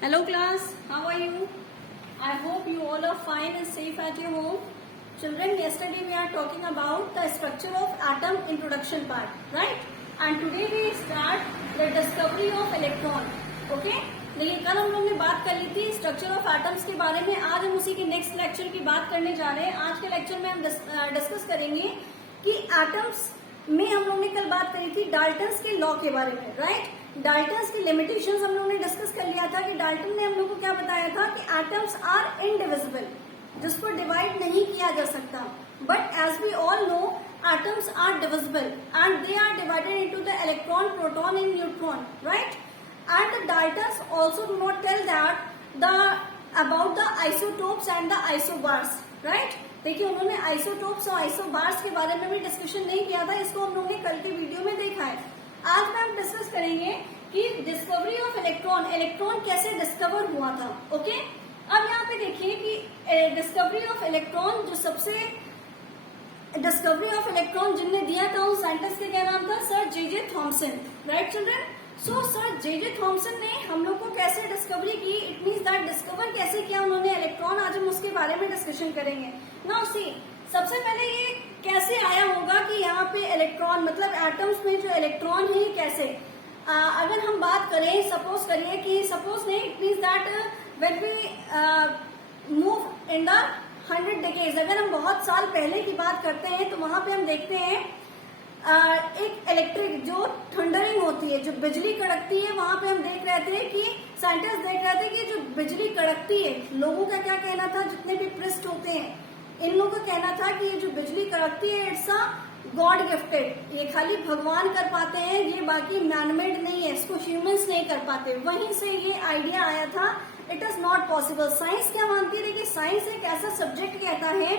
Hello class, how are you? I hope you all are fine and safe at your home. Children, yesterday we are talking about the structure of atom introduction part, right? And today we start the discovery of electron. Okay? देखिए कल हम लोग ने बात कर ली थी structure of atoms के बारे में। आज हम उसी के नेक्स्ट लेक्चर की बात करने जा रहे हैं। आज के लेक्चर में हम डिस्कस करेंगे कि एटम्स में हम लोग ने कल बात करी थी डाल्टन्स के लॉ के बारे में, राइट? डाल्टन्स की लिमिटेशंस हम लोग ने डिस्कस कर लिया था कि डाल्टन ने हम लोग को क्या बताया था कि एटम्स आर इनडिविजिबल, जिसको डिवाइड नहीं किया जा सकता। But as we all know atoms are divisible and they are divided into the electron, proton and neutron, right? And the Daltons also do not tell that about the isotopes and the isobars, right? देखिए उन्होंने isotopes और isobars के बारे में भी discussion नहीं किया था, इसको हम लोगों ने कल के वीडियो में देखा है। आज में हम डिस्कस करेंगे कि डिस्कवरी ऑफ इलेक्ट्रॉन, इलेक्ट्रॉन कैसे डिस्कवर हुआ था। ओके, अब यहाँ पे देखिए कि डिस्कवरी ऑफ इलेक्ट्रॉन, जो सबसे डिस्कवरी ऑफ इलेक्ट्रॉन जिनने दिया था उस साइंटिस्ट का क्या नाम था? Sir J Thomson, right children? So sir जे थॉमसन ने हम लोग को कैसे डिस्कवरी की, इट मीन्स दैट डिस्कवर कैसे किया उन्होंने इलेक्ट्रॉन, आज हम उसके बारे में डिस्कशन करेंगे। नाउ सी, सबसे पहले ये कैसे आया होगा कि यहाँ पे इलेक्ट्रॉन मतलब एटम्स में जो इलेक्ट्रॉन है कैसे, अगर हम बात करें, सपोज करिए कि सपोज नहीं, it means that when we move in the 100 decades, अगर हम बहुत साल पहले की बात करते हैं तो वहां पे हम देखते हैं एक इलेक्ट्रिक जो थंडरिंग होती है, जो बिजली कड़कती है, वहां पे हम देख रहे थे कि साइंटिस्ट देख रहे थे कि जो बिजली कड़कती है, लोगों का क्या कहना था, जितने भी प्रिस्ट होते हैं इन लोगों का कहना था कि ये जो बिजली कड़कती है इट्स अ गॉड गिफ्टेड, ये खाली भगवान कर पाते हैं, ये बाकी मैनमेड नहीं है, इसको ह्यूमंस नहीं कर पाते। वहीं से ये आइडिया आया था, it is not possible. Science क्या मानती है कि साइंस एक ऐसा सब्जेक्ट कहता है,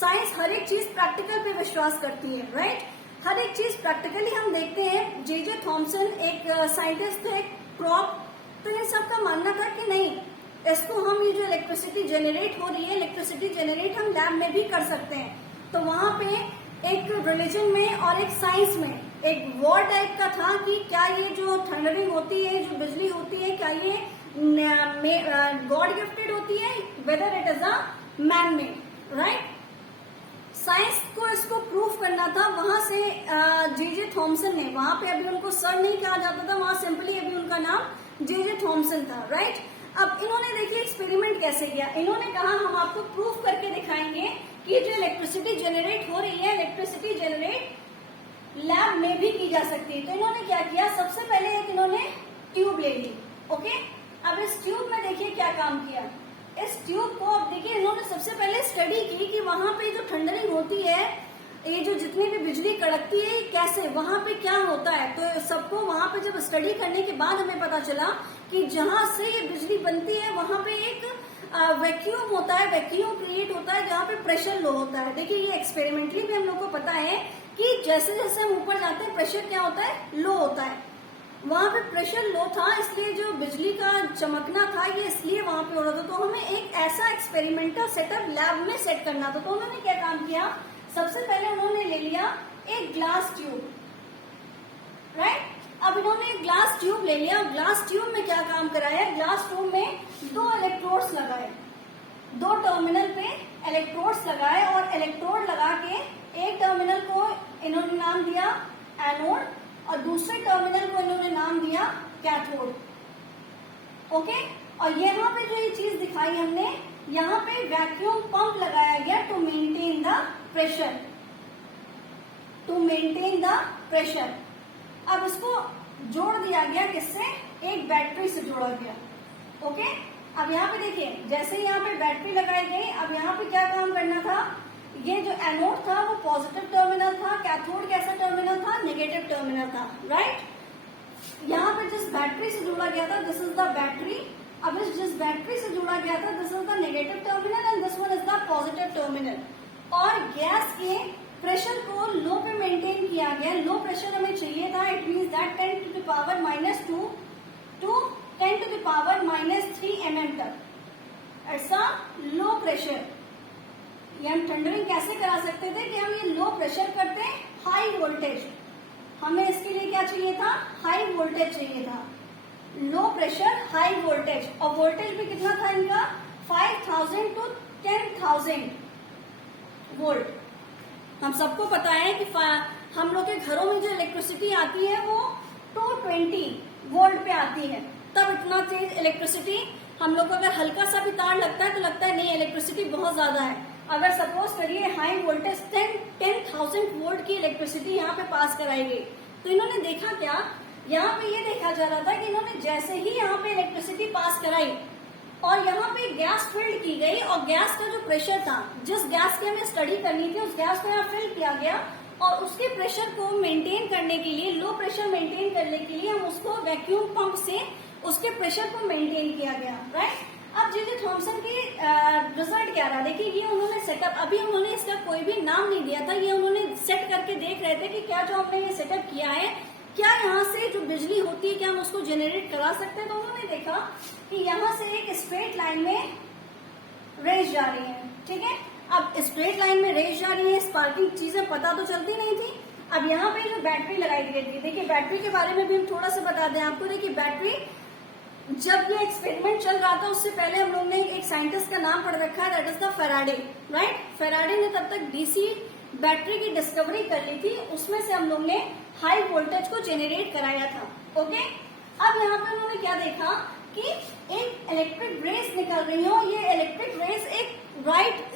साइंस हर एक चीज प्रैक्टिकल पे विश्वास करती है, राइट? हर एक चीज प्रैक्टिकली हम देखते हैं। जे थॉमसन एक साइंटिस्ट थे, क्रॉप, तो इन सब का मानना था कि नहीं, इसको हम ये जो इलेक्ट्रिसिटी जनरेट हो रही है, इलेक्ट्रिसिटी जनरेट हम लैब में भी कर सकते हैं। तो वहां पे एक रिलीजन में और एक साइंस में एक वॉर टाइप का था कि क्या ये जो थंडरिंग होती है, जो बिजली होती है, क्या ये गॉड गिफ्टेड होती है, whether it is a man made, right? Science को इसको प्रूफ करना था। वहां से जे थॉमसन ने, वहां पे अभी उनको सर नहीं कहा जाता था, वहां सिंपली अभी उनका नाम जे थॉमसन था, राइट? अब इन्होंने देखिए एक्सपेरिमेंट कैसे किया। इन्होंने कहा हम आपको प्रूफ करके दिखाएंगे कि जो इलेक्ट्रिसिटी जनरेट हो रही है, इलेक्ट्रिसिटी जनरेट लैब में भी की जा सकती है। तो इन्होंने क्या किया, सबसे पहले एक इन्होंने ट्यूब ले ली। ओके, अब इस ट्यूब में देखिए क्या काम किया। इस ट्यूब को अब देखिए इन्होंने सबसे पहले स्टडी की कि वहां पे जो थंडरिंग होती है, ये जो जितनी भी बिजली कड़कती है कैसे, वहां पे क्या होता है। तो सबको वहां पे जब स्टडी करने के बाद हमें पता चला कि जहां से ये बिजली बनती है वहां पे एक वैक्यूम होता है, वैक्यूम क्रिएट होता है जहाँ पे प्रेशर लो होता है। देखिए ये एक्सपेरिमेंटली भी हम लोग को पता है कि जैसे जैसे हम ऊपर जाते हैं प्रेशर क्या होता है, लो होता है। वहां पे प्रेशर लो था, इसलिए जो बिजली का चमकना था ये इसलिए वहां पे हो रहा था। तो हमें एक ऐसा एक्सपेरिमेंटल सेटअप लैब में सेट करना था। तो उन्होंने क्या काम किया, सबसे पहले उन्होंने ले लिया एक ग्लास ट्यूब, राइट? अब इन्होंने एक ग्लास ट्यूब ले लिया। ग्लास ट्यूब में क्या काम कराया, ग्लास ट्यूब में 2 इलेक्ट्रोड्स लगाए, 2 टर्मिनल पे इलेक्ट्रोड्स लगाए और इलेक्ट्रोड लगा के एक टर्मिनल को इन्होंने नाम दिया एनोड और दूसरे टर्मिनल को इन्होंने नाम दिया कैथोड। ओके, और यहाँ पे जो ये चीज दिखाई हमने, यहाँ पे वैक्यूम पंप लगाया गया to maintain the pressure, to maintain the pressure. अब इसको जोड़ दिया गया किससे, एक बैटरी से जोड़ा गया। ओके, अब यहाँ पे देखिए जैसे यहाँ पे बैटरी लगाई गई, अब यहाँ पे क्या काम करना था, ये जो एनोड था वो पॉजिटिव टर्मिनल था, कैथोड कैसा टर्मिनल था, नेगेटिव टर्मिनल था, राइट? यहाँ पे जिस बैटरी से जोड़ा गया था दिस इज द बैटरी। अब जिस बैटरी से जोड़ा गया था this is the negative terminal and this one is the positive terminal. और गैस के प्रेशर को लो पे मेंटेन किया गया। लो प्रेशर हमें चाहिए था, it means that 10 to the power -2 to 10 to the power -3 mm तक। It's a low pressure. ये हम थंडरिंग कैसे करा सकते थे कि हम ये लो प्रेशर करते हाई वोल्टेज, हमें इसके लिए क्या चाहिए था, हाई वोल्टेज चाहिए था। लो प्रेशर हाई वोल्टेज, और और वोल्टेज भी कितना था इनका 5000 to 10,000 वोल्ट। हम सबको पता है कि हम लोग के घरों में जो इलेक्ट्रिसिटी आती है वो 220 वोल्ट पे आती है। तब इतना तेज इलेक्ट्रिसिटी हम लोग को अगर हल्का सा भी तार लगता है तो लगता है नहीं इलेक्ट्रिसिटी बहुत ज्यादा है। अगर सपोज करिए हाई वोल्टेज 10,000 वोल्ट की इलेक्ट्रिसिटी यहाँ पे पास कराई गई तो इन्होंने देखा क्या, यहाँ पे ये देखा जा रहा था कि इन्होंने जैसे ही यहाँ पे इलेक्ट्रिसिटी पास कराई और यहाँ पे गैस फिल्ड की गई और गैस का जो प्रेशर था, जिस गैस की हमें स्टडी करनी थी उस गैस को यहाँ फिल किया गया और उसके प्रेशर को मेंटेन करने के लिए, लो प्रेशर मेंटेन करने के लिए हम उसको वैक्यूम पंप से उसके प्रेशर को मेंटेन किया गया, राइट। अब जे थॉमसन की रिजल्ट क्या रहा, देखिए ये उन्होंने सेटअप, अभी उन्होंने इसका कोई भी नाम नहीं दिया था, ये उन्होंने सेट करके देख रहे थे कि क्या जो हमने ये सेटअप किया है क्या यहाँ से जो बिजली होती है क्या हम उसको जनरेट करा सकते हैं। तो उन्होंने देखा कि यहाँ से एक स्ट्रेट लाइन में रेज जा रही है, ठीक है। अब स्ट्रेट लाइन में रेज जा रही है, स्पार्किंग चीजें पता तो चलती नहीं थी। अब यहाँ पे जो बैटरी लगाई गई थी, देखिए बैटरी के बारे में भी हम थोड़ा सा बता दें आपको। देखिए बैटरी जब ये एक्सपेरिमेंट चल रहा था उससे पहले हम लोग ने एक साइंटिस्ट का नाम पढ़ रखा है, that is the Faraday, right. Faraday ने तब तक डीसी बैटरी की डिस्कवरी कर ली थी, उसमें से हम लोग ने हाई वोल्टेज को जेनरेट कराया था, ओके। अब यहाँ पे उन्होंने क्या देखा कि एक इलेक्ट्रिक रेस निकल रही है और ये इलेक्ट्रिक रेस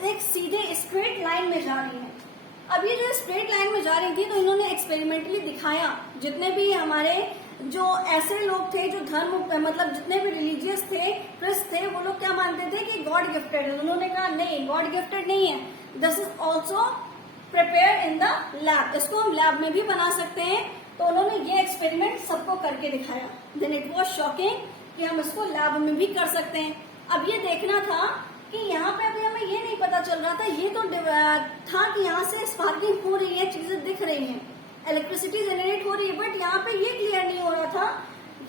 एक सीधे स्ट्रेट लाइन में जा रही है। अब ये जो स्ट्रेट लाइन में जा रही थी तो इन्होंने एक्सपेरिमेंटली दिखाया, जितने भी हमारे जो ऐसे लोग थे जो धर्म मतलब जितने भी रिलीजियस थे, क्रिस्ट थे, वो लोग क्या मानते थे कि गॉड गिफ्टेड है। उन्होंने कहा नहीं, गॉड गिफ्टेड नहीं है, this is also prepare in the lab, इसको हम लैब में भी बना सकते हैं। तो उन्होंने ये एक्सपेरिमेंट सबको करके दिखाया। देन इट वाज शॉकिंग कि हम इसको लैब में भी कर सकते हैं। अब ये देखना था कि यहाँ पे अभी हमें ये नहीं पता चल रहा था, ये तो था कि यहाँ से स्पार्किंग हो रही है, चीजें दिख रही हैं, इलेक्ट्रिसिटी जनरेट हो रही है, बट यहाँ पे ये क्लियर नहीं हो रहा था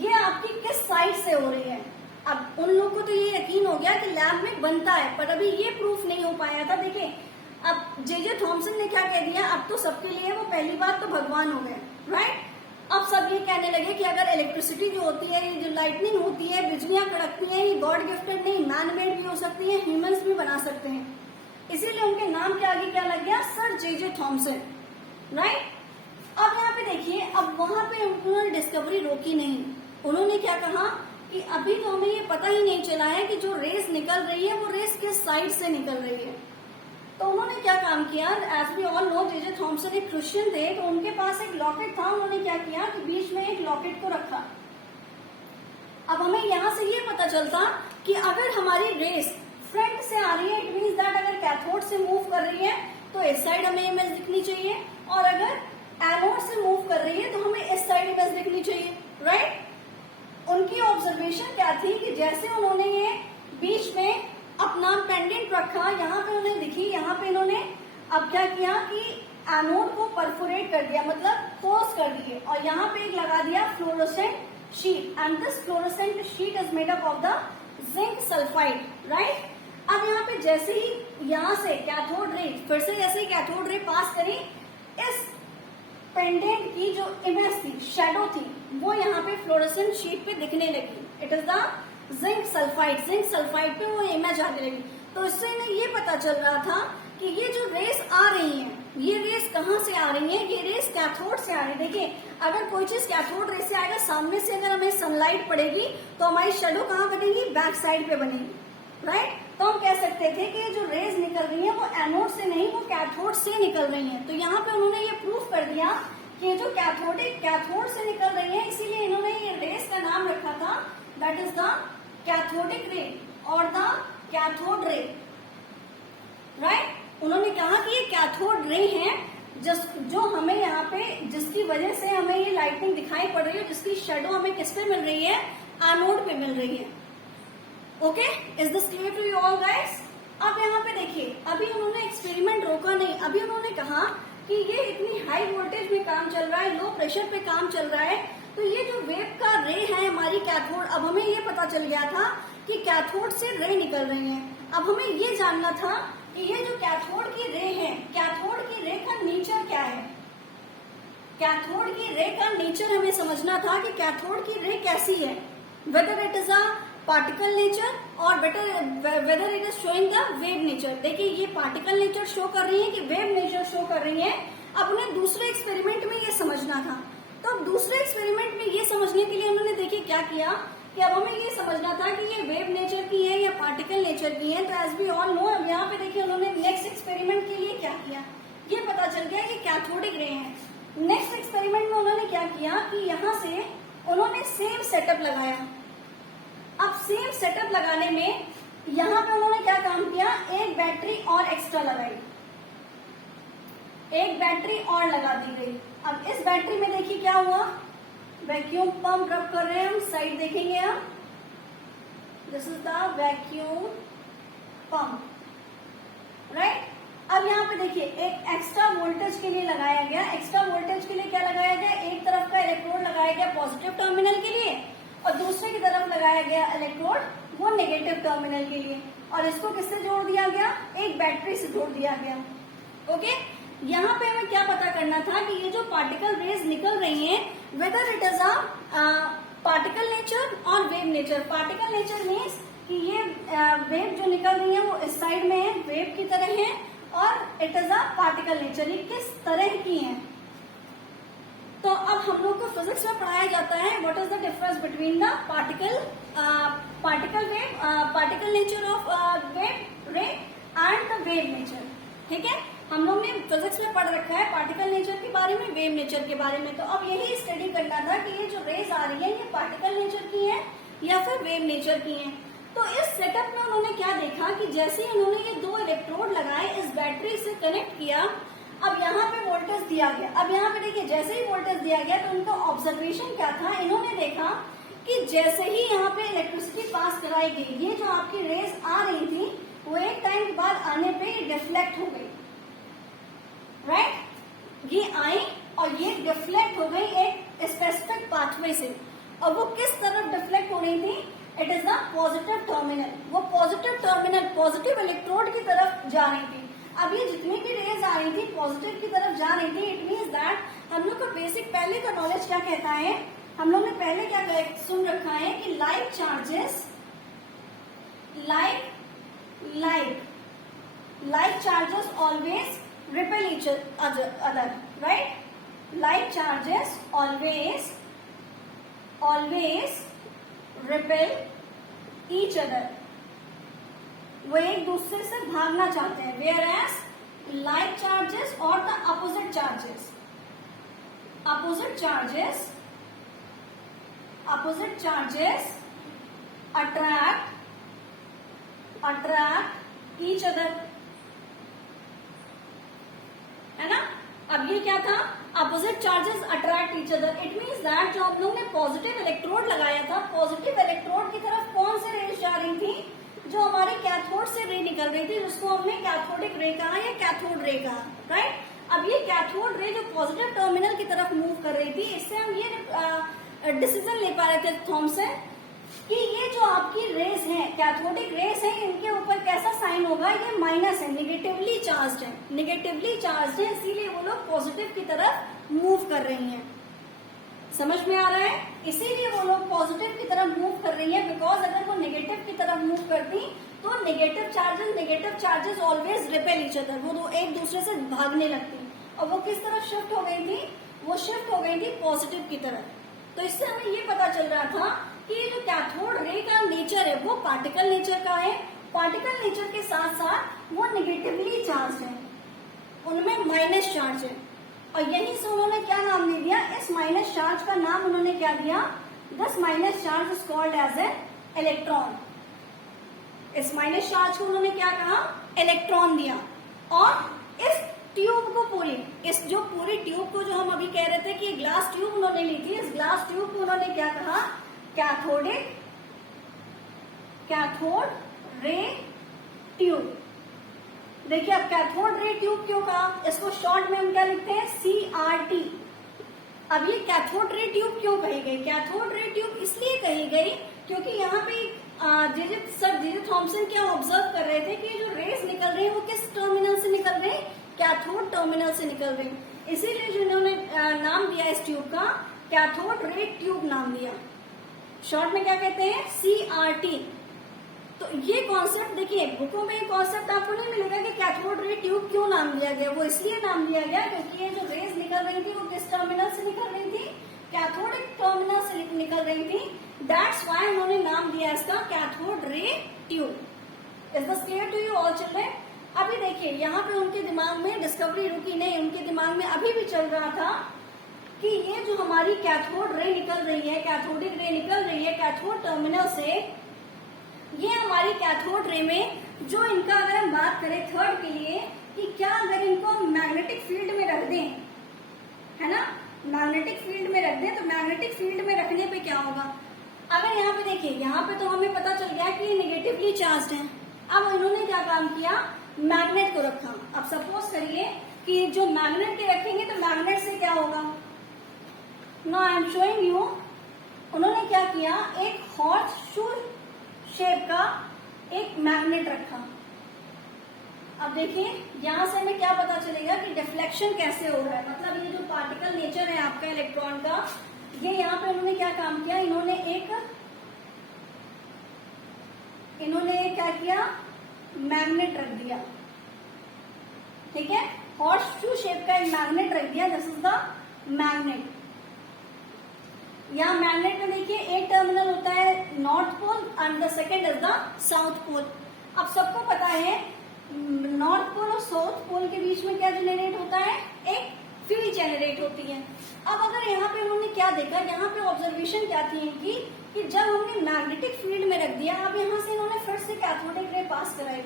ये आपकी किस साइड से हो रही है। अब उन लोगों को तो ये यकीन हो गया कि लैब में बनता है, पर अभी ये प्रूफ नहीं हो पाया था। देखिए अब जे थॉमसन ने क्या कह दिया, अब तो सबके लिए वो पहली बात तो भगवान हो गए, राइट। अब सब ये कहने लगे कि अगर इलेक्ट्रिसिटी जो होती है, ये जो लाइटनिंग होती है, बिजलियां कड़कती हैं, ये गॉड गिफ्टेड नहीं, मैन मेड भी हो सकती है, ह्यूमंस भी बना सकते हैं। इसीलिए उनके नाम के आगे क्या लग गया, सर जे थॉमसन, राइट। अब यहाँ पे देखिए, अब वहां पे उन्होंने डिस्कवरी रोकी नहीं। उन्होंने क्या कहा कि अभी तो हमें ये पता ही नहीं चला है कि जो रेस निकल रही है वो रेस किस साइड से निकल रही है। तो उन्होंने क्या काम किया, as we all know J Thomson एक क्रिश्चियन थे, तो उनके पास एक लॉकेट था। उन्होंने क्या किया कि बीच में एक लॉकेट को रखा। अब हमें यहाँ से ये पता चलता कि अगर हमारी रेस फ्रंट से आ रही है, इट मीन्स दैट अगर कैथोड से मूव कर रही है तो इस साइड हमें इमेज दिखनी चाहिए, और अगर एनोड से मूव कर रही है तो हमें इस साइड इमेज दिखनी चाहिए, राइट। उनकी ऑब्जर्वेशन क्या थी कि जैसे उन्होंने ये बीच में अपना पेंडेंट रखा, यहाँ पे उन्हें दिखी, यहाँ पे इन्होंने अब क्या किया कि एनोड को परफोरेट कर दिया, मतलब फोर्स कर दिए, और यहाँ पे एक लगा दिया fluorescent sheet, and this fluorescent sheet is made up of the zinc sulphide, right. अब यहाँ पे जैसे ही यहाँ से कैथोड रे, फिर से जैसे ही कैथोड रे पास करी, इस पेंडेंट की जो इमेज थी, शेडो थी, वो यहाँ पे फ्लोरोसेंट शीट पे दिखने लगी। It is the zinc sulphide पे वो इमेज आने लगी। तो इससे इन्हें ये पता चल रहा था कि ये जो रेस आ रही है, ये रेस कहाँ से आ रही है, ये रेस कैथोड से आ रही है। देखिए अगर कोई चीज कैथोड रेस से आएगा, सामने से अगर हमें सनलाइट पड़ेगी तो हमारी शेडो कहाँ बनेगी, बैक साइड पे बनेगी, राइट। तो हम कह सकते थे कि ये जो रेज निकल रही है वो एनोड से नहीं, वो कैथोड से निकल रही है। तो यहाँ पे उन्होंने ये प्रूफ कर दिया कि ये जो कैथोड से निकल रही है, इसीलिए इन्होंने ये रेस का नाम रखा था, दैट इज द कैथोडिक रे और द कैथोड रे, राइट। उन्होंने कहा कि ये कैथोड रे है जो हमें यहाँ पे, जिसकी वजह से हमें ये लाइटनिंग दिखाई पड़ रही है, जिसकी शेडो हमें किस पे मिल रही है, एनोड पे मिल रही है। Okay, is this clear to you all guys. अब यहाँ पे देखिए, अभी उन्होंने एक्सपेरिमेंट रोका नहीं, अभी उन्होंने कहा कि ये इतनी हाई वोल्टेज में काम चल रहा है, लो प्रेशर पे काम चल रहा है, तो ये जो वेव का रे है हमारी कैथोड, अब हमें ये पता चल गया था कि कैथोड से रे निकल रही हैं। अब हमें ये जानना था कि ये जो कैथोड की रे है, कैथोड की रे का नेचर क्या है। कैथोड की रे का नेचर हमें समझना था कि कैथोड की रे कैसी है, whether it is a particle nature और whether it is showing the wave nature. देखिए ये पार्टिकल नेचर शो कर रही है कि वेव नेचर शो कर रही है। अब उन्हें दूसरे एक्सपेरिमेंट में ये समझना था, तो अब दूसरे एक्सपेरिमेंट में ये समझने के लिए उन्होंने देखिए क्या किया कि अब हमें ये समझना था कि ये वेव नेचर की है या पार्टिकल नेचर की है। तो एज वी ऑल नो, अब यहाँ पे देखिए उन्होंने नेक्स्ट एक्सपेरिमेंट के लिए क्या किया, ये पता चल गया कि कैथोडिक रे है। नेक्स्ट एक्सपेरिमेंट में उन्होंने क्या किया कि यहाँ से उन्होंने सेम सेटअप लगाया। अब सेम सेटअप लगाने में यहाँ पे उन्होंने क्या काम किया, एक बैटरी और एक्स्ट्रा लगाई, एक बैटरी और लगा दी गई। अब इस बैटरी में देखिए क्या हुआ, वैक्यूम पंप रब कर रहे हैं हम, साइड देखेंगे हम, this is the vacuum pump, right. अब यहाँ पे देखिए एक एक्स्ट्रा वोल्टेज के लिए लगाया गया। एक्स्ट्रा वोल्टेज के लिए क्या लगाया गया, एक तरफ का इलेक्ट्रोड लगाया गया पॉजिटिव टर्मिनल के लिए और दूसरे की तरफ लगाया गया इलेक्ट्रोड वो नेगेटिव टर्मिनल के लिए, और इसको किससे जोड़ दिया गया, एक बैटरी से जोड़ दिया गया। ओके, यहाँ पे हमें क्या पता करना था कि ये जो पार्टिकल रेज निकल रही हैं, whether it is a particle nature और wave nature. Particle nature means कि ये वेव जो निकल रही है वो इस साइड में है, वेव की तरह है, और it is a particle nature, ये किस तरह की है। तो अब हम लोग को फिजिक्स में पढ़ाया जाता है what is the difference between the particle nature of wave रे एंड द वेव नेचर। ठीक है, हम लोग ने फिजिक्स में पढ़ रखा है पार्टिकल नेचर के बारे में, वेव नेचर के बारे में। तो अब यही स्टडी करना था कि ये जो रेज आ रही है ये पार्टिकल नेचर की है या फिर वेव नेचर की है। तो इस सेटअप में उन्होंने क्या देखा कि जैसे ही उन्होंने ये दो इलेक्ट्रोड लगाए, इस बैटरी से कनेक्ट किया, अब यहाँ पे वोल्टेज दिया गया। अब यहाँ पे देखिए जैसे ही वोल्टेज दिया गया तो उनका ऑब्जर्वेशन क्या था, इन्होंने देखा कि जैसे ही यहाँ पे इलेक्ट्रिसिटी पास कराई गई, ये जो आपकी रेज आ रही थी वो एक टाइम के बाद आने पे डिफ्लेक्ट हो गई, राइट। ये आई और ये डिफ्लेक्ट हो गई एक स्पेसिफिक पाथवे से, और वो किस तरफ डिफ्लेक्ट हो रही थी, it is the positive terminal. वो पॉजिटिव टर्मिनल पॉजिटिव इलेक्ट्रोड की तरफ जा रही थी। अब ये जितनी भी रेज आ रही थी पॉजिटिव की तरफ जा रही थी, इट मीन्स दैट हम लोग को बेसिक पहले का नॉलेज क्या कहता है, हम लोग ने पहले क्या सुन रखा है कि like charges always repel each other, right. Like charges always repel each other, वो एक दूसरे से भागना चाहते हैं। वेयर एज लाइक चार्जेस और the opposite charges attract each other, है ना। अब ये क्या था, opposite charges attract each other. It means that जो हम लोग ने पॉजिटिव इलेक्ट्रोड लगाया था, पॉजिटिव इलेक्ट्रोड की तरफ कौन से रेज जा रही थी, जो हमारे कैथोड से रे निकल रही थी, जिसको हमने कैथोडिक रे कहा या कैथोड रे कहा, राइट। अब ये कैथोड रे जो पॉजिटिव टर्मिनल की तरफ मूव कर रही थी, इससे हम ये डिसीजन ले पा रहे थे थॉमसन कि ये जो आपकी रेस है, कैथोडिक रेस है, इनके ऊपर कैसा साइन होगा, ये माइनस है, निगेटिवली चार्ज्ड है, इसीलिए वो लोग पॉजिटिव की तरफ मूव कर रही हैं। समझ में आ रहा है, इसीलिए वो लोग पॉजिटिव की तरफ मूव कर रही है, बिकॉज अगर वो नेगेटिव की तरफ मूव करती तो negative charges always repel each other, वो एक दूसरे से भागने लगती, और वो किस तरफ शिफ्ट हो गई थी, वो शिफ्ट हो गई थी पॉजिटिव की तरफ। तो इससे हमें ये पता चल रहा था कि ये जो कैथोड रे का नेचर है वो पार्टिकल नेचर का है, पार्टिकल नेचर के साथ साथ वो नेगेटिवली चार्ज है, उनमें माइनस चार्ज है, और यहीं से उन्होंने क्या नाम दे दिया, इस माइनस चार्ज का नाम उन्होंने क्या दिया, this minus charge is called as a electron. इस माइनस चार्ज को उन्होंने क्या कहा, इलेक्ट्रॉन दिया। और इस ट्यूब को इस जो पूरी ट्यूब को जो हम अभी कह रहे थे कि ग्लास ट्यूब उन्होंने ली थी, इस ग्लास ट्यूब को उन्होंने क्या कहा, कैथोड रे ट्यूब। देखिए अब कैथोड रे ट्यूब क्यों कहा, इसको शॉर्ट में हम क्या लिखते हैं, CRT। अब ये कैथोड रे ट्यूब क्यों कही गई, कैथोड रे ट्यूब इसलिए कही गई क्योंकि यहाँ पे जे थॉमसन क्या ऑब्जर्व कर रहे थे कि जो रेस निकल रही है वो किस टर्मिनल से निकल रही है, कैथोड टर्मिनल से निकल रही, इसीलिए जिन्होंने नाम दिया इस ट्यूब का कैथोड रे ट्यूब नाम दिया। शॉर्ट में क्या कहते हैं, CRT। तो ये कॉन्सेप्ट देखिए, बुकों में ये कॉन्सेप्ट आपको नहीं मिलेगा कि कैथोड रे ट्यूब क्यों नाम दिया गया। वो इसलिए नाम दिया गया क्योंकि ये जो रेज निकल रही थी वो किस टर्मिनल से निकल रही थी, कैथोडिक टर्मिनल से निकल रही थी। दैट्स व्हाई उन्होंने नाम दिया इसका cathode ray tube. Is this clear to you all children? अभी देखिए यहाँ पे उनके दिमाग में डिस्कवरी रुकी नहीं, उनके दिमाग में अभी भी चल रहा था कि ये जो हमारी कैथोड रे निकल रही है, कैथोडिक रे निकल रही है कैथोड टर्मिनल से, ये हमारी कैथोड रे में जो इनका अगर हम बात करें थर्ड के लिए कि क्या अगर इनको मैग्नेटिक फील्ड में रख दें, है ना, मैग्नेटिक फील्ड में रख दें तो मैग्नेटिक फील्ड में रखने पे क्या होगा। अगर यहाँ पे देखिए, यहाँ पे तो हमें पता चल गया कि ये निगेटिवली चार्ज है। अब इन्होंने क्या काम किया, मैग्नेट को रखा। अब सपोज करिए कि जो मैग्नेट के रखेंगे तो मैग्नेट से क्या होगा। Now I am showing you, उन्होंने क्या किया, एक हॉर्स शू शेप का एक मैग्नेट रखा। अब देखिए यहां से हमें क्या पता चलेगा कि डिफ्लेक्शन कैसे हो रहा है, मतलब ये जो पार्टिकल नेचर है आपका इलेक्ट्रॉन का, ये यहाँ पे उन्होंने क्या काम किया, इन्होंने क्या किया, मैग्नेट रख दिया। ठीक है, हॉर्स शू शेप का एक मैग्नेट रख दिया। This is the magnet. यहाँ मैग्नेट में देखिए एक टर्मिनल होता है north pole and the second is the south pole. अब सबको पता है नॉर्थ पोल और साउथ पोल के बीच में क्या जनरेट होता है, एक फील्ड जनरेट होती है। अब अगर यहाँ पे उन्होंने क्या देखा, यहाँ पे ऑब्जर्वेशन क्या थी इनकी कि जब हमने मैग्नेटिक फील्ड में रख दिया, अब यहाँ से इन्होंने फिर से कैथोडिक रे पास कराई।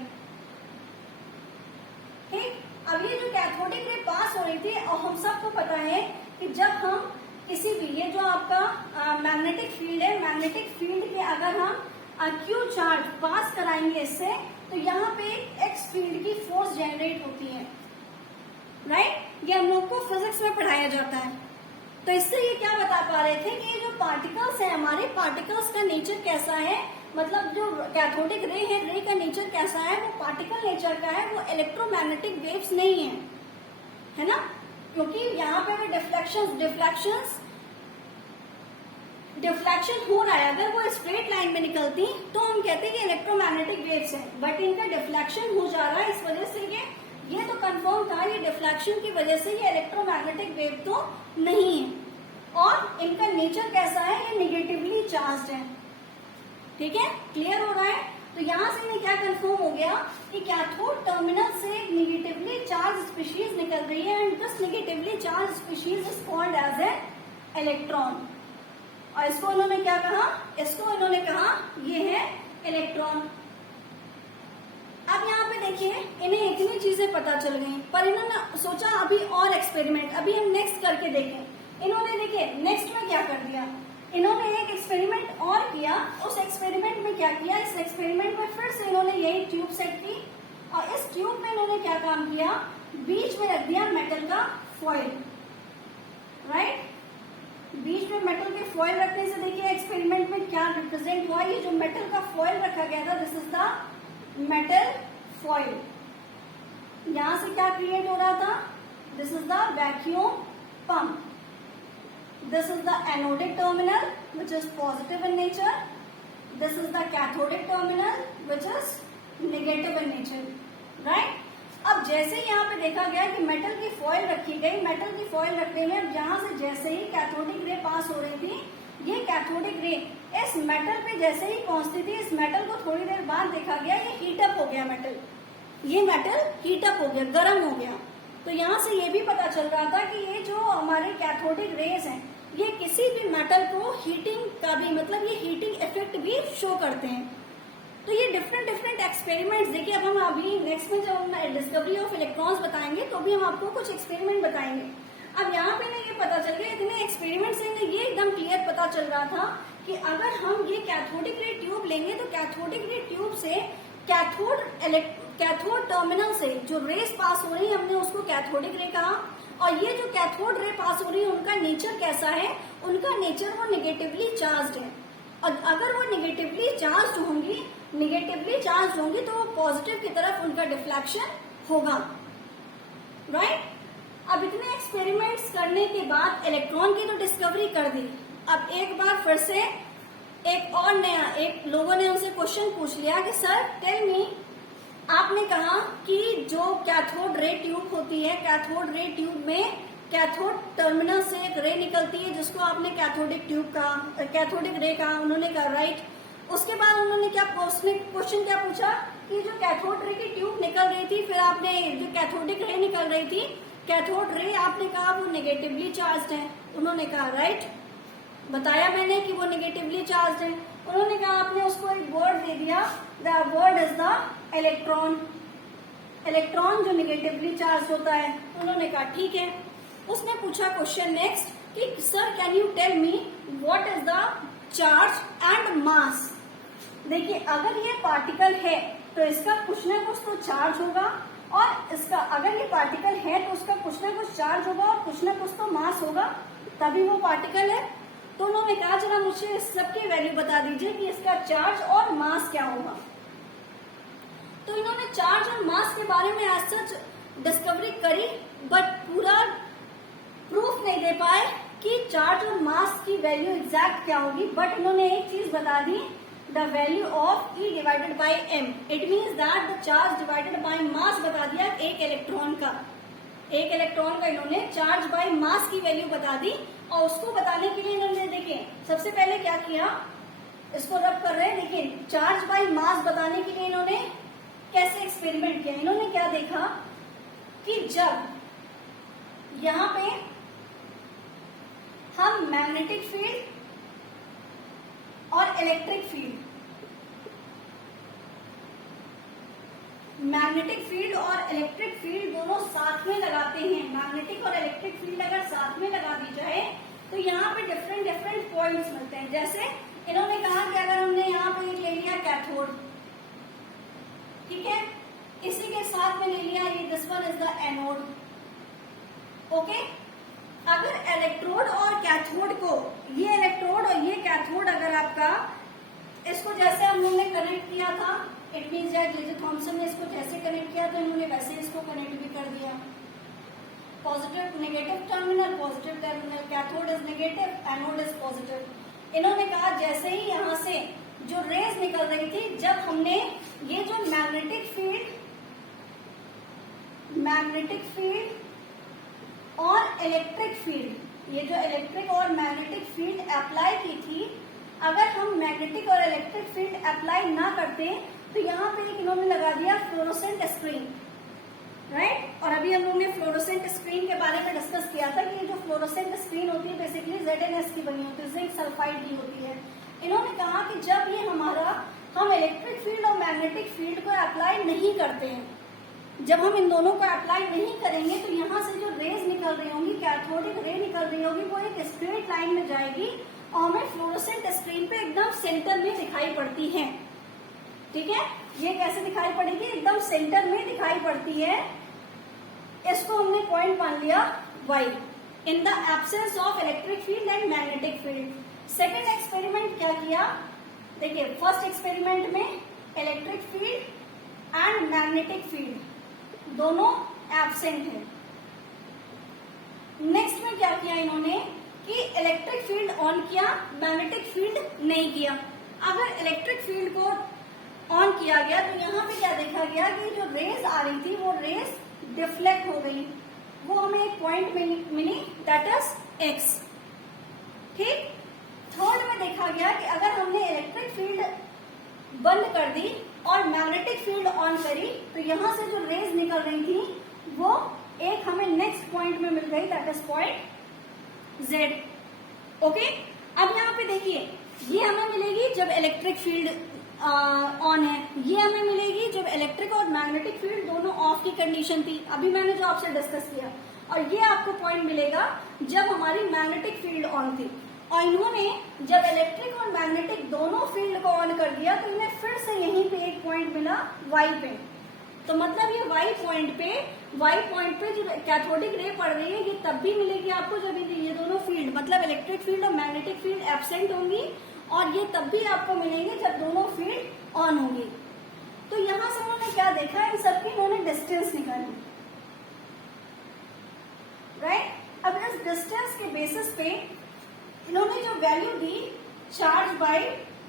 ठीक, अब ये जो कैथोडिक रे पास हो रही थी, और हम सबको पता है कि जब हम किसी भी, ये जो आपका मैग्नेटिक फील्ड है, मैग्नेटिक फील्ड के अगर हम क्यू चार्ज पास कराएंगे इससे, तो यहाँ पे एक्स फील्ड की फोर्स जनरेट होती है। राइट, ये हम लोग को फिजिक्स में पढ़ाया जाता है। तो इससे ये क्या बता पा रहे थे कि ये जो पार्टिकल्स है हमारे, पार्टिकल्स का नेचर कैसा है, मतलब जो कैथोडिक रे है, रे का नेचर कैसा है, वो पार्टिकल नेचर का है, वो इलेक्ट्रोमैग्नेटिक वेव्स नहीं है, है ना। क्योंकि यहाँ पे भी डिफ्लेक्शन हो रहा है। अगर वो स्ट्रेट लाइन में निकलती तो हम कहते हैं कि इलेक्ट्रोमैग्नेटिक वेव्स है, बट इनका डिफ्लेक्शन हो जा रहा है, इस वजह से ये तो कंफर्म था, ये डिफ्लेक्शन की वजह से ये इलेक्ट्रोमैग्नेटिक वेव तो नहीं है। और इनका नेचर कैसा है, ये निगेटिवली चार्ज है। ठीक है, क्लियर हो रहा है। तो यहाँ से इन्हें क्या कंफर्म हो गया कि कैथोड टर्मिनल से निगेटिवली चार्ज स्पीशीज निकल रही है, and this negatively charge species is called as a electron. और इसको इन्होंने क्या कहा, इसको इन्होंने कहा ये है इलेक्ट्रॉन। अब यहाँ पे देखिए इन्हें इतनी चीजें पता चल गई, पर इन्होंने सोचा अभी और एक्सपेरिमेंट, अभी हम नेक्स्ट करके देखें। इन्होंने देखिए नेक्स्ट में क्या कर दिया, इन्होंने एक एक्सपेरिमेंट और किया। उस एक्सपेरिमेंट में क्या किया, इस एक्सपेरिमेंट में फिर से इन्होंने यही ट्यूब सेट की, और इस ट्यूब में इन्होंने क्या काम किया, बीच में रख दिया मेटल का फॉइल। राइट, बीच में मेटल के फॉइल रखने से देखिए एक्सपेरिमेंट में क्या रिप्रेजेंट हुआ, ये जो मेटल का फॉइल रखा गया था, this is the metal foil. यहां से क्या क्रिएट हो रहा था, this is the vacuum pump. This is the anodic terminal, which is positive in nature. This is the cathodic terminal, which is negative in nature. Right? अब जैसे ही यहाँ पे देखा गया कि मेटल की फॉइल रखी गई, मेटल की फॉइल रखने में अब यहाँ से जैसे ही कैथोडिक रे पास हो रही थी, ये कैथोडिक रे इस मेटल पे जैसे ही पहुंचती थी, इस मेटल को थोड़ी देर बाद देखा गया ये हीटअप हो गया, मेटल, ये मेटल हीटअप हो गया, गर्म हो गया। तो यहाँ से ये भी पता चल रहा था कि ये जो हमारे कैथोडिक रेज हैं, ये किसी भी मेटल को हीटिंग का भी, मतलब ये हीटिंग इफेक्ट भी शो करते हैं। तो ये डिफरेंट एक्सपेरिमेंट्स देखिए, अब हम अभी नेक्स्ट में जब हम डिस्कवरी ऑफ इलेक्ट्रॉन्स बताएंगे तो भी हम आपको कुछ एक्सपेरिमेंट बताएंगे। अब यहाँ पे ना ये पता चल गया, इतने एक्सपेरिमेंट से ये एकदम क्लियर पता चल रहा था कि अगर हम ये कैथोडिक रे ट्यूब लेंगे तो कैथोडिक रे ट्यूब से कैथोड टर्मिनल से जो रेस पास हो रही है, हमने उसको कैथोडिक रे कहा। और ये जो कैथोड रे पास हो रही है उनका नेचर कैसा है, उनका नेचर वो निगेटिवली चार्ज्ड है। और अगर वो निगेटिवली चार्ज होंगी तो वो पॉजिटिव की तरफ उनका डिफ्लेक्शन होगा। राइट, अब इतने एक्सपेरिमेंट्स करने के बाद इलेक्ट्रॉन की तो डिस्कवरी कर दी। अब एक बार फिर से एक लोगों ने उनसे क्वेश्चन पूछ लिया कि सर टेल मी, आपने कहा कि जो कैथोड रे ट्यूब होती है, कैथोड रे ट्यूब में कैथोड टर्मिनल से एक रे निकलती है जिसको आपने कैथोडिक ट्यूब कहा, कैथोडिक रे कहा, उन्होंने कहा राइट। उसके बाद उन्होंने क्वेश्चन क्या पूछा कि जो कैथोड रे की ट्यूब निकल रही थी, फिर आपने जो कैथोडिक रे निकल रही थी, कैथोड रे आपने कहा वो नेगेटिवली चार्ज्ड है, उन्होंने कहा राइट, बताया मैंने कि वो नेगेटिवली चार्ज्ड है। उन्होंने कहा आपने उसको एक वर्ड दे दिया, the word is the electron, electron जो नेगेटिवली चार्ज होता है। उन्होंने कहा ठीक है। उसने पूछा क्वेश्चन नेक्स्ट कि sir can you tell me what is the charge and mass. देखिए अगर ये पार्टिकल है तो इसका कुछ ना कुछ तो चार्ज होगा, और इसका अगर ये पार्टिकल है तो उसका कुछ ना कुछ चार्ज होगा और कुछ ना कुछ तो मास होगा, तभी वो पार्टिकल है। तो उन्होंने कहा जरा मुझे इस सबकी वैल्यू बता दीजिए कि इसका चार्ज और मास क्या होगा। तो इन्होंने चार्ज और मास के बारे में आज सच डिस्कवरी करी, बट पूरा प्रूफ नहीं दे पाए कि चार्ज और मास की वैल्यू एग्जैक्ट क्या होगी। बट इन्होंने एक चीज बता दी, the value of E divided by M, it means that the charge divided by mass बता दिया एक इलेक्ट्रॉन का। एक इलेक्ट्रॉन का इन्होंने चार्ज बाई मास की वैल्यू बता दी, और उसको बताने के लिए इन्होंने देखिए सबसे पहले क्या किया, इसको रब कर रहे हैं, देखिए चार्ज बाई मास बताने के लिए इन्होंने कैसे एक्सपेरिमेंट किया। इन्होंने क्या देखा कि जब यहाँ पे हम मैग्नेटिक फील्ड और इलेक्ट्रिक फील्ड, मैग्नेटिक फील्ड और इलेक्ट्रिक फील्ड दोनों साथ में लगाते हैं, मैग्नेटिक और इलेक्ट्रिक फील्ड अगर साथ में लगा दी जाए तो यहाँ पे डिफरेंट डिफरेंट पॉइंट्स मिलते हैं। जैसे इन्होंने कहा कि अगर हमने यहाँ पे ले लिया कैथोड, ठीक है, इसी के साथ में ले लिया ये this one is the anode, okay. अगर इलेक्ट्रोड और कैथोड को, ये इलेक्ट्रोड और ये कैथोड अगर आपका, इसको जैसे हम लोगों ने कनेक्ट किया था, इट मीन्स जे थॉमसन ने इसको जैसे कनेक्ट किया तो इन्होंने वैसे इसको कनेक्ट भी कर दिया। Positive negative terminal, positive terminal, cathode is negative, anode is positive. इन्होंने कहा जैसे ही यहाँ से जो रेज निकल रही थी, जब हमने ये जो मैग्नेटिक फील्ड और इलेक्ट्रिक फील्ड, ये जो इलेक्ट्रिक और मैग्नेटिक फील्ड अप्लाई की थी, अगर हम मैग्नेटिक और इलेक्ट्रिक फील्ड अप्लाई ना करते तो यहाँ पे एक इन्होंने लगा दिया फ्लोरोसेंट स्क्रीन, राइट। और अभी हम लोगों ने फ्लोरोसेंट स्क्रीन के बारे में डिस्कस किया था कि ये जो फ्लोरोसेंट स्क्रीन होती है बेसिकली ZnS की बनी होती है, जिंक सल्फाइड की होती है। इन्होंने कहा कि जब ये हम इलेक्ट्रिक फील्ड और मैग्नेटिक फील्ड को अप्लाई नहीं करते हैं, जब हम इन दोनों को अप्लाई नहीं करेंगे तो यहाँ से जो रेज निकल रही होंगी, कैथोडिक रे निकल रही होगी, वो एक स्ट्रेट लाइन में जाएगी और हमें फ्लोरोसेंट स्क्रीन पे एकदम सेंटर में दिखाई पड़ती है, ठीक है। ये कैसे दिखाई पड़ेगी, एकदम सेंटर में दिखाई पड़ती है। इसको हमने पॉइंट मान लिया Y, in the absence of electric field and magnetic field. Second experiment क्या किया, देखिए फर्स्ट एक्सपेरिमेंट में electric field and magnetic field दोनों एब्सेंट है। नेक्स्ट में क्या किया इन्होंने कि इलेक्ट्रिक फील्ड ऑन किया, मैग्नेटिक फील्ड नहीं किया। अगर इलेक्ट्रिक फील्ड को ऑन किया गया तो यहाँ पे क्या देखा गया कि जो रेज आ रही थी वो रेज डिफ्लेक्ट हो गई, वो हमें एक पॉइंट मिली दैट इज X, ठीक। थर्ड में देखा गया कि अगर हमने इलेक्ट्रिक फील्ड बंद कर दी और मैग्नेटिक फील्ड ऑन करी तो यहाँ से जो रेज निकल रही थी वो एक हमें नेक्स्ट पॉइंट में मिल गई that is point Z, okay. अब यहाँ पे देखिए ये हमें मिलेगी जब इलेक्ट्रिक फील्ड ऑन है, ये हमें मिलेगी जब इलेक्ट्रिक और मैग्नेटिक फील्ड दोनों ऑफ की कंडीशन थी, अभी मैंने जो आपसे डिस्कस किया। और ये आपको पॉइंट मिलेगा जब हमारी मैग्नेटिक फील्ड ऑन थी। और इन्होंने जब इलेक्ट्रिक और मैग्नेटिक दोनों फील्ड को ऑन कर दिया तो इन्हें फिर से यहीं पे एक पॉइंट मिला Y पे। तो मतलब ये Y पॉइंट पे जो कैथोडिक रे पड़ रही है ये तब भी मिलेगी आपको जब ये दोनों फील्ड, मतलब इलेक्ट्रिक फील्ड और मैग्नेटिक फील्ड एब्सेंट होंगी, और ये तब भी आपको मिलेंगे जब दोनों फील्ड ऑन होंगी। तो यहाँ से उन्होंने क्या देखा, इन सबकी उन्होंने डिस्टेंस निकाली, राइट। अब इस डिस्टेंस के बेसिस पे इन्होंने जो वैल्यू दी चार्ज बाय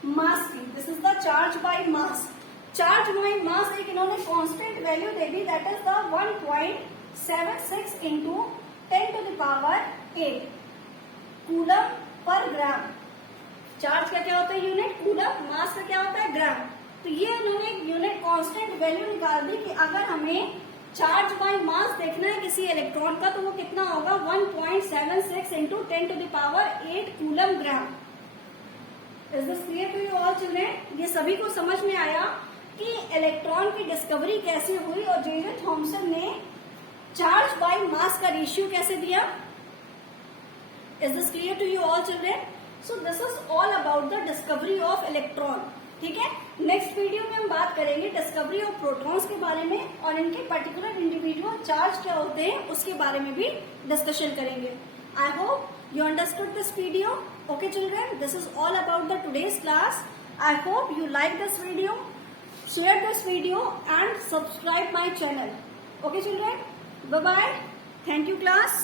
मास की। This is the charge by mass. Charge by mass एक इन्होंने कांस्टेंट वैल्यू दे दी, that is the 1.76 into 10⁸ coulomb पर ग्राम। चार्ज का क्या होता है यूनिट कूलम, मास का क्या होता है ग्राम। तो ये उन्होंने एक यूनिट कांस्टेंट वैल्यू निकाल दी कि अगर हमें चार्ज बाय मास देखना है किसी इलेक्ट्रॉन का तो वो कितना होगा 1.76 into 10⁸ coulomb gram. Is this clear to you all children? ये सभी को समझ में आया कि इलेक्ट्रॉन की डिस्कवरी कैसे हुई और जे थॉमसन ने चार्ज बाय मास का रेशियो कैसे दिया। Is this clear to you all children? So this is all about the discovery of electron. ठीक है, नेक्स्ट वीडियो में हम बात करेंगे डिस्कवरी ऑफ प्रोटॉन्स के बारे में और इनके पर्टिकुलर इंडिविजुअल चार्ज क्या होते हैं उसके बारे में भी डिस्कशन करेंगे। I hope you understood this video. Okay children, this is all about the today's class. I hope you like this video, share this video and subscribe my channel. Okay children, bye bye. Thank you class.